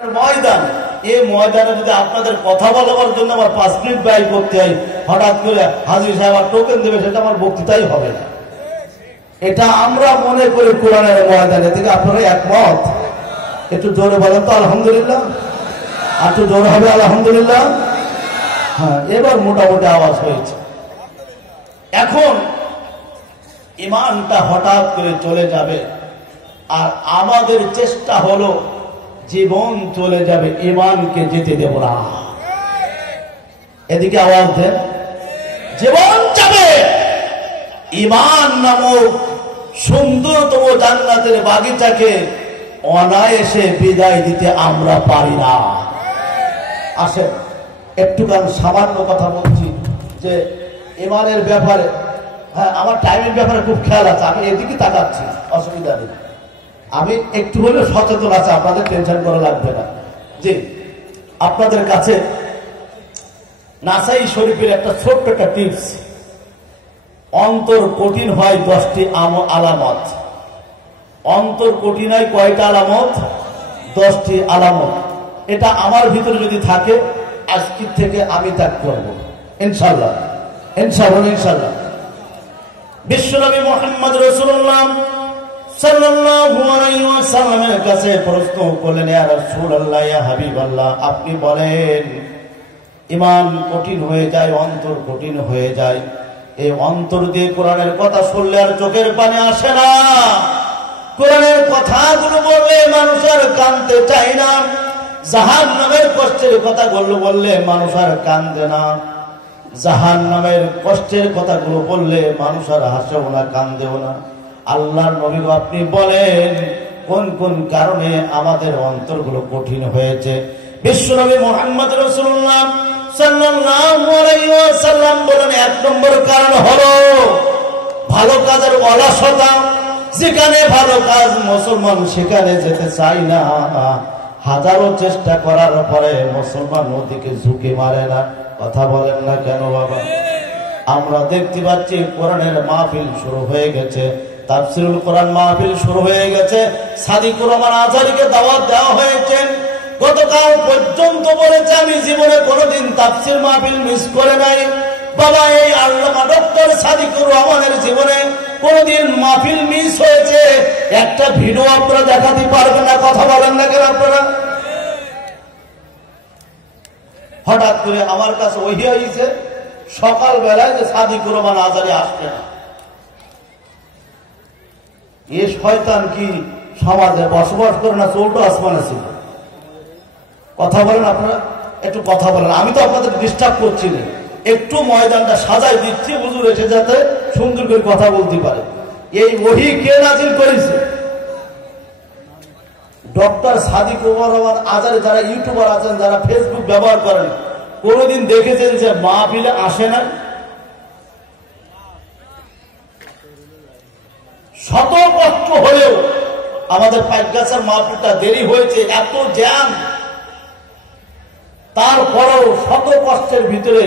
ময়দান, এই ময়দানে যদি আপনাদের কথা বলার জন্য আমার 5 মিনিট ব্যয় করতে হয়, হঠাৎ করে হাজির সাহেব আর টোকেন দেবে, সেটা আমার বক্তৃতাই হবে না। এটা আমরা মনে করি কোরআনের ময়দানে থেকে। আপনারা একমত? একটু জোরে বলেন তো আলহামদুলিল্লাহ। আর একটু জোরে হবে আলহামদুলিল্লাহ। হ্যাঁ, এবার মোটামুটি আওয়াজ হয়েছে। এখন ইমানটা হঠাৎ করে চলে যাবে, আর আমাদের চেষ্টা হলো জীবন চলে যাবে, ইমানকে যেতে দেব না। এদিকে আওয়াজ দেন। জীবন যাবে, ইমান নামক সুন্দরতম জান্নাতের বাগিচাকে অনায়াসে বিদায় দিতে আমরা পারি না। আসেন একটুখান সামান্য কথা বলছি যে ইমানের ব্যাপারে। হ্যাঁ, আমার টাইমের ব্যাপারে খুব খেয়াল আছে, আমি এদিকে তাকাচ্ছি, অসুবিধা নেই। আমি একটু হলেও সচেতন আছে, আপনাদের টেনশন করা লাগবে না। যে আপনাদের কাছে নাসাই শরীফের একটা ছোট্ট একটা টিপস। অন্তর কঠিন হয় 10টি আলামত। অন্তর কঠিন হয় কয়টা আলামত? 10টি আলামত। এটা আমার ভিতরে যদি থাকে, আজকের থেকে আমি ত্যাগ করবো ইনশাল্লাহ, ইনশাল্লাহ, ইনশাল্লাহ। বিশ্বনবী মুহাম্মদ রাসূলুল্লাহ সাল্লাল্লাহু আলাইহি ওয়াসাল্লামের কাছে প্রশ্ন করলেন, ইয়া রাসূলুল্লাহ, ইয়া হাবিবাল্লাহ, আপনি বলেন ঈমান কঠিন হয়ে যায়, অন্তর কঠিন হয়ে যায়। এই অন্তর দিয়ে কোরআনের কথা শুনলে আর চোখের পানি আসে না। কোরআনের কথাগুলো বললে মানুষ আর কাঁদতে চায় না। জাহান্নামের কষ্টের কথাগুলো বললে মানুষ আর কাঁদে না। জাহান্নামের কষ্টের কথাগুলো বললে মানুষ আর হাসেও না, কাঁদেও না। আল্লাহর নবী আপনি বলেন কোন কোন কারণে আমাদের অন্তরগুলো কঠিন হয়েছে। বিশ্বনবী মুহাম্মদ রাসূলুল্লাহ সাল্লাল্লাহু আলাইহি ওয়াসাল্লাম বলেন, 1 নম্বর কারণ হলো ভালো কাজের অলসতা। যেখানে ভালো কাজ মুসলমান সেখানে যেতে চায় না। হাজারো চেষ্টা করার পরে মুসলমান ওদিকে ঝুঁকি মারে না। কথা বলেন না কেন বাবা? আমরা দেখতে পাচ্ছি কোরআনের মাহফিল শুরু হয়ে গেছে, তাফসীরুল কোরআন মাহফিল শুরু হয়ে গেছে, সাদিকুর রহমান আজহারীকে দাওয়াত দেওয়া হয়েছে। গতকাল পর্যন্ত বলেছে আমি জীবনে কোনোদিন তাফসীর মাহফিল মিস করে নাই। বাবা, এই আল্লামা ডক্টর সাদিকুর রহমানের জীবনে কোনোদিন মাহফিল মিস হয়েছে একটা ভিডিও আপনারা দেখাতে পারবেন না। কথা বলেন না কেন আপনারা? হঠাৎ করে আমার কাছে ওহি হয়েছে সকাল বেলায় যে সাদিকুর রহমান আজহারী আসছে না। এ শয়তান কি সমাজে বসবাস করে না চৌটো আসমানে ছিল? কথা বলেন আপনারা, একটু কথা বলেন। আমি তো আপনাদের ডিস্টার্ব করছি না, একটু ময়দানটা সাজাই দিচ্ছি হুজুর এসে যাতে সুন্দর করে কথা বলতে পারে। এই ওহী কে নাজিল করেছে? ডক্টর সাদিকুর রহমান আজহারী। যারা ইউটিউবার আছেন, যারা ফেসবুক ব্যবহার করেন, কোনদিন দেখেছেন যে মাহফিলে আসে না? শত কষ্ট হলেও আমাদের পাইকগাছার মাহফিলটা দেরি হয়েছে, এত জ্যাম, তারপরেও শত কষ্টের ভিতরে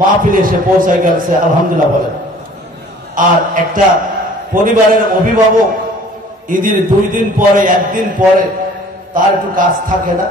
মাহফিলে এসে পৌঁছায় গেছে, আলহামদুলিল্লাহ বলেন। আর একটা পরিবারের অভিভাবক ঈদের 2 দিন পরে, 1 দিন পরে তার একটু কাজ থাকে না?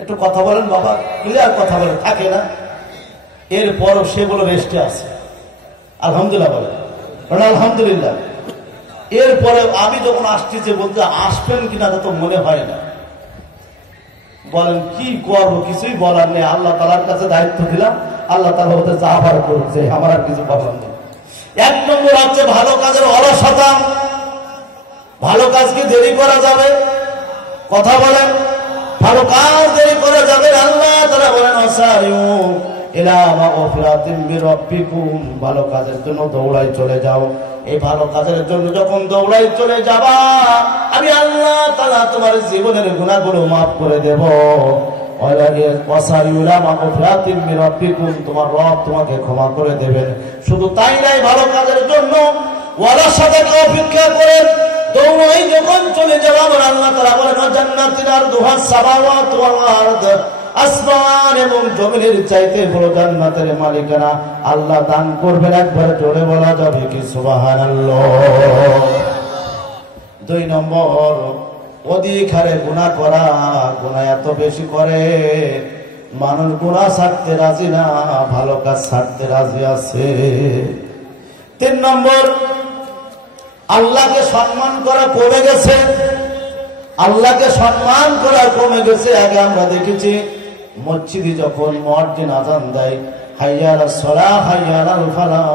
একটু কথা বলেন বাবা, ক্লিয়ার কথা বলেন, থাকে না? এরপরও সে বলে রেস্টে আছে, আলহামদুলিল্লাহ বলেন, আলহামদুলিল্লাহ। এরপরে আমি যখন আসছি যে বলতে আসবেন কিনা তা তো মনে হয় না। বলেন কি করবো, কিছুই বলার নেই। আল্লাহ তাআলার কাছে দায়িত্ব দিলাম, আল্লাহ তাআলা ওদের যা পার করছে, আমার আর কিছু বলার নেই। 1 নম্বর হচ্ছে ভালো কাজের অলসতা। ভালো কাজকে দেরি করা যাবে? কথা বলেন, ভালো কাজ দেরি করা যাবে? আল্লাহ তাআলা বলেন ওয়াসারিউ ইলা মাগফিরাতিম মির রাব্বিকুম, ভালো কাজের জন্য দৌড়াই চলে যাও। এই ভালো কাজের জন্য যখন দৌড়াই চলে যাবা, আমি আল্লাহ তাআলা তোমার জীবনের গুনাহগুলো মাফ করে দেব। ওয়াসারিউ ইলা মাগফিরাতিম মির রাব্বিকুম, তোমার রব তোমাকে ক্ষমা করে দেবেন। শুধু তাই নাই, ভালো কাজের জন্য অলসতাকে অপেক্ষা করে দৌড়াই যখন চলে যাবা, আমার আল্লাহ তাআলা বলেন জান্নাতিন আরদুহাস সামাওয়াতু ওয়াল আরদ, আসমান এবং জমিনের চাইতে বড় জান্নাতের মালিকানা আল্লাহ দান করবেন। একবার জোরে বলা যাবে কি সুবহানাল্লাহ। 2 নম্বর, অধিক হারে গুনাহ করা, গুনাহ এত বেশি করে মানুষ গুনাহ ছাড়তে রাজি না, ভালো কাজ ছাড়তে রাজি আছে। 3 নম্বর, আল্লাহকে সম্মান করা কমে গেছে। আল্লাহকে সম্মান করা কমে গেছে। আগে আমরা দেখেছি মসজিদে যখন মুয়াজ্জিন আযান দেয়, হাইয়া আলাস সালাহ হাইয়া আলাল ফালাহ,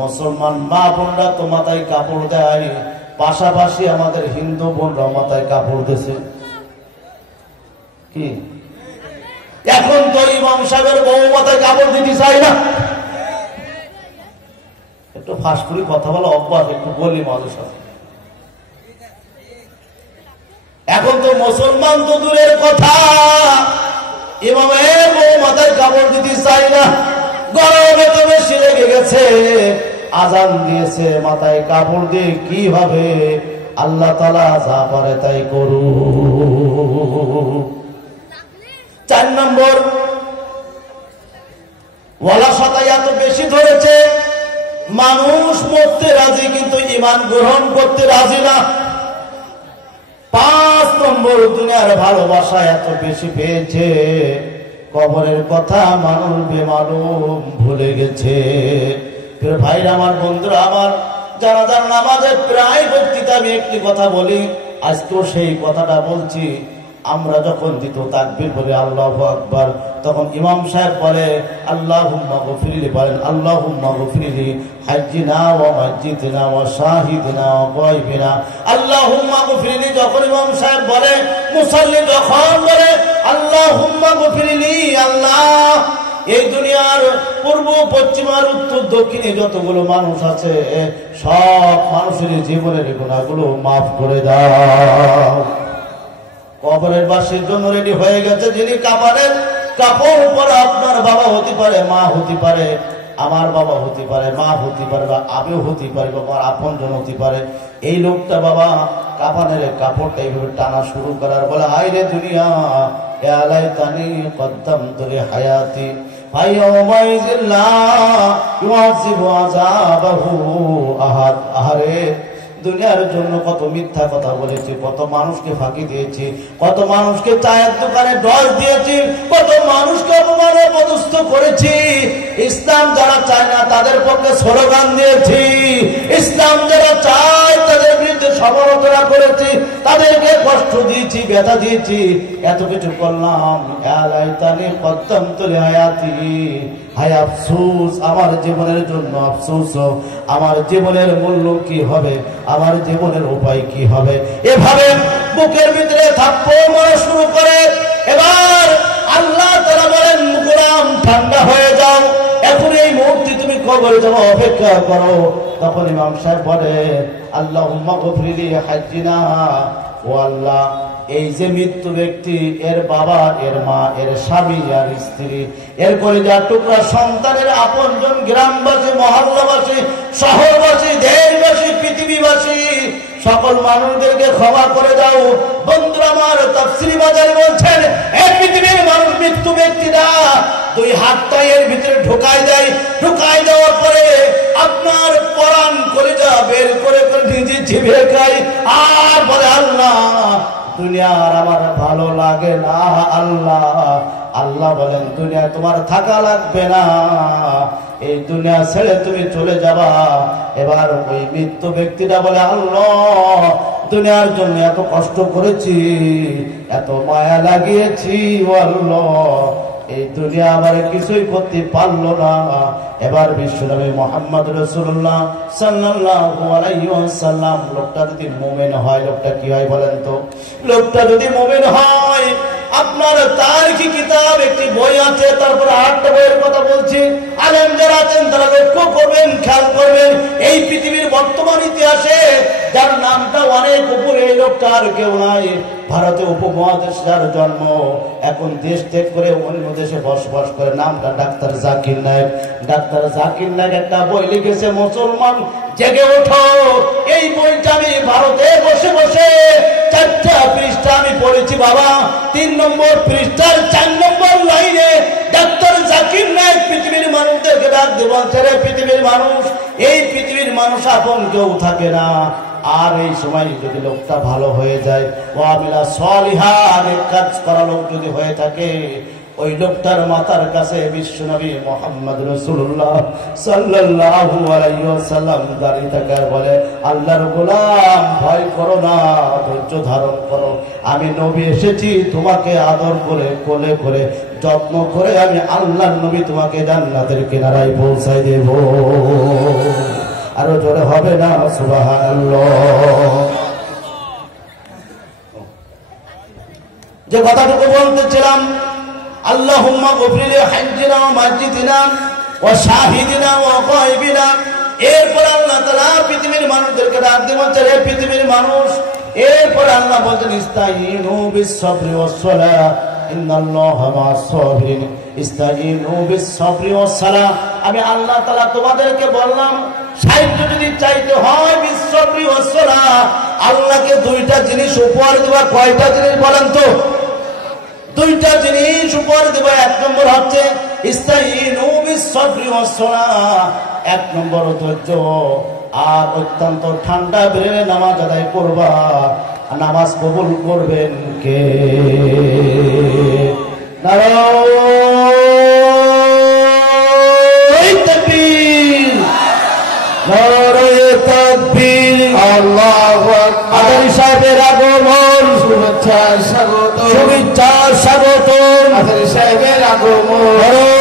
মুসলমান মা বোনরা তো মাথায় কাপড় দেয়, পাশাপাশি আমাদের হিন্দু বোনরা মাথায় কাপড় দিয়েছে। কি এখন তো ইমাম সাহেবের বউ মাথায় কাপড় দিতে চাই না। একটু ফাঁস করে কথা বলা অভ্যাস, একটু বলি মাঝে সাথে। এখন তো মুসলমান তো দূরের কথা, ইমামের বউ মাথায় কাপড় দিতে চাই না। গরমে তো বেশি লেগে গেছে, আজান দিয়েছে, মাথায় কাপড় দিয়ে কিভাবে আল্লাহ তাআলা যা পারে তাই করু। 4 নম্বর, ওয়ালা সাতাই এত বেশি ধরেছে, মানুষ মরতে রাজি কিন্তু ঈমান গ্রহণ করতে রাজি না। 5 নম্বর, দুনিয়ার ভালোবাসা এত বেশি পেয়েছে, কবরের কথা মানুষ বেমালুম ভুলে গেছে। ভাইরা আমার, বন্ধুরা আমার, যারা যারা নামাজে প্রায় বক্তৃতা আমি একটি কথা বলি, আজকেও সেই কথাটা বলছি। আমরা যখন দ্বিতীয় তাকবীর বলি আল্লাহু আকবার, তখন ইমাম সাহেব বলে আল্লাহুম্মা গফিরলি, বলেন আল্লাহুম্মা গফিরলি হাজ্জিনা ওয়া মাজ্জিদিনা ওয়া শাহিদিনা ওয়া গায়বিনা। আল্লাহুম্মা গফিরলি যখন ইমাম সাহেব বলে, মুসাল্লি যখন বলে আল্লাহুম্মা গফিরলি, আল্লাহ এই দুনিয়ার পূর্ব পশ্চিম আর উত্তর দক্ষিণে যতগুলো মানুষ আছে সব মানুষের জীবনের গুনাহগুলো মাফ করে দাও। কবরের বাসীর জন্য রেডি হয়ে গেছে যিনি কাপড়ের কাপড় পরা। আপনার বাবা হতে পারে, মা হতে পারে, আমার বাবা হতে পারে, মা হতে পারে, বা আমিও হতে পারে, বাবার আপনজন হতে পারে। এই লোকটা বাবা কাফনের কাপড়টা এইভাবে টানা শুরু করার বলে, হায় রে দুনিয়া, এ আলাইতানি কদ্দামতু লি হায়াতি ফায়াউমাইযিন লা ইউআযিবু আযাবাহু আহাদ। আহারে, দুনিয়ার জন্য কত মিথ্যা কথা বলেছি, কত মানুষকে ফাঁকি দিয়েছি, কত মানুষকে চায়ের দোকানে ডস দিয়েছি, কত মানুষকে অপমান অপদস্থ করেছি। ইসলাম যারা চায় না তাদের পক্ষে স্লোগান দিয়েছি, ইসলাম যারা চায় তাদের বিরুদ্ধে সমালোচনা করেছি, তাদেরকে কষ্ট দিয়েছি, ব্যথা দিয়েছি, এত কিছু করলাম। আলাইতানি কদ্দামতু লি হায়াতি, হায় আফসোস, আমার জীবনের জন্য আফসোস, আমার জীবনের মূল্য কি হবে, আমার জীবনের উপায় কি হবে। এভাবে বুকের ভিতরে থাপ্পড় মারা শুরু করে। এবার আল্লাহ তাআলা বলেন, গোলাম ঠান্ডা হয়ে যাও, এখন এই মুহূর্তে তুমি কবরে যাও, অপেক্ষা করো। তখন ইমাম সাহেব বলে আল্লাহুম্মা গফিরলি হাজ্জিনা, ও আল্লাহ এই যে মৃত্যু ব্যক্তি, এর বাবা, এর মা, এর স্বামী, আর স্ত্রী, এর কলিজার টুকরা সন্তানের আপনজন, গ্রামবাসী, মহল্লাবাসী, শহরবাসী, দেশবাসী, পৃথিবীবাসী, সকল মানুষদেরকে ক্ষমা করে দাও। বন্ধুরা আমার, তাফসীরে বাজারে বলছেন এই পৃথিবীর মানুষ মৃত্যু ব্যক্তিরা 2 হাতটা এর ভিতরে ঢোকায় দেয়, ঢোকায় দেওয়ার পরে আপনার পরাণ কলিজা বের করে নিজে জিভে খায়, আর বলে আল্লাহ দুনিয়ার আমার ভালো লাগে না। আল্লাহ আল্লাহ বলেন দুনিয়া তোমার থাকা লাগবে না, এই দুনিয়া ছেড়ে তুমি চলে যাবা। এবার ওই মৃত্যু ব্যক্তিটা বলে আল্লাহ দুনিয়ার জন্য এত কষ্ট করেছি, এত মায়া লাগিয়েছি, ও আল্লাহ এই দুনিয়া আমার কিছুই করতে পারলো না। এবার বিশ্বনবী মুহাম্মদ রাসূলুল্লাহ সাল্লাল্লাহু আলাইহি ওয়াসাল্লাম, লোকটা যদি মুমিন হয়, লোকটা কি হয় বলেন তো? লোকটা যদি মুমিন হয়, আপনার তারিখী কিতাব একটি বই আছে, তারপর 8টা বইয়ের কথা বলছি, আলেম যারা আছেন তারা লক্ষ্য করবেন, খেয়াল করবেন, এই পৃথিবীর বর্তমান ইতিহাসে যার নামটা অনেক উপরে, এই লোকটা আর কেউ নাই। ভারতীয় উপমহাদেশে যার জন্ম, এখন দেশ ত্যাগ করে অন্য দেশে বসবাস করে, নামটা ডাক্তার জাকির নায়েক। ডাক্তার জাকির নায়েক একটা বই লিখেছে, মুসলমান জেগে ওঠো। এই বইটা আমি ভারতে বসে বসে 4টা পৃষ্ঠা আমি পড়েছি বাবা। 3 নম্বর পৃষ্ঠার 4 নম্বর লাইনে ডাক্তার জাকির নায়েক পৃথিবীর মানুষদেরকে ডাক দিয়ে বলছে, রে পৃথিবীর মানুষ, এই পৃথিবীর মানুষ আপন কেউ থাকে না, আর এই সময় যদি লোকটা ভালো হয়ে যায়, ওয়ামিলা সলিহা, নেক কাজ করা লোক যদি হয়ে থাকে, ওই লোকটার মাথার কাছে বিশ্বনবী মুহাম্মদ রাসূলুল্লাহ সাল্লাল্লাহু আলাইহি ওয়াসাল্লাম দাঁড়িয়ে থাকার বলে, আল্লাহর গোলাম ভয় করো না, ধৈর্য ধারণ করো, আমি নবী এসেছি তোমাকে আদর করে কোলে করে যত্ন করে আমি আল্লাহর নবী তোমাকে জান্নাতের কিনারায় পৌঁছায় দেব। আরো জোরে হবে না সুবহানাল্লাহ। যে কথাটুকু বলতেছিলাম, আল্লাহুম্মা গফির লি হাজ্জিনা ওয়া মাসজিদিনা ওয়া শাহিদিনা ওয়া গায়বিনা। এরপর আল্লাহ তাআলা পৃথিবীর মানুষদেরকে ডাক দিয়ে বলছেন, হে পৃথিবীর মানুষ। এরপর আল্লাহ বলছেন, ইস্তাঈনু বিস-সাবরি ওয়াস-সালাহ ইন্নাল্লাহা মা'আস-সাবিরিন। ইস্তাঈনু বিস-সাবরি ওয়াস-সালাহ। আমি আল্লাহ তাআলা তোমাদেরকে বললাম, সাহায্য যদি চাইতে হয় বিস-সাবরি ওয়াস-সালাহ, আল্লাহকে দুইটা জিনিস উপহার দেবা। কয়টা জিনিস বলেন তো? দুইটা জিনিস উপহার দেবা। এক নম্বর হচ্ছে ইস্তাঈনু বিস-সাবরি ওয়াস-সালাহ, এক নম্বর ধৈর্য, আর অত্যন্ত ঠান্ডা ব্রেনে নামাজ আদায় করবা। নামাজ কবুল করবেন কে? নারায়ে তাকবীর, নারায়ে তাকবীর, আল্লাহু আকবার। আদারি সাহেবের আগমন, শুভেচ্ছা স্বাগত, শুভেচ্ছা স্বাগত, আদারি সাহেবের আগমন।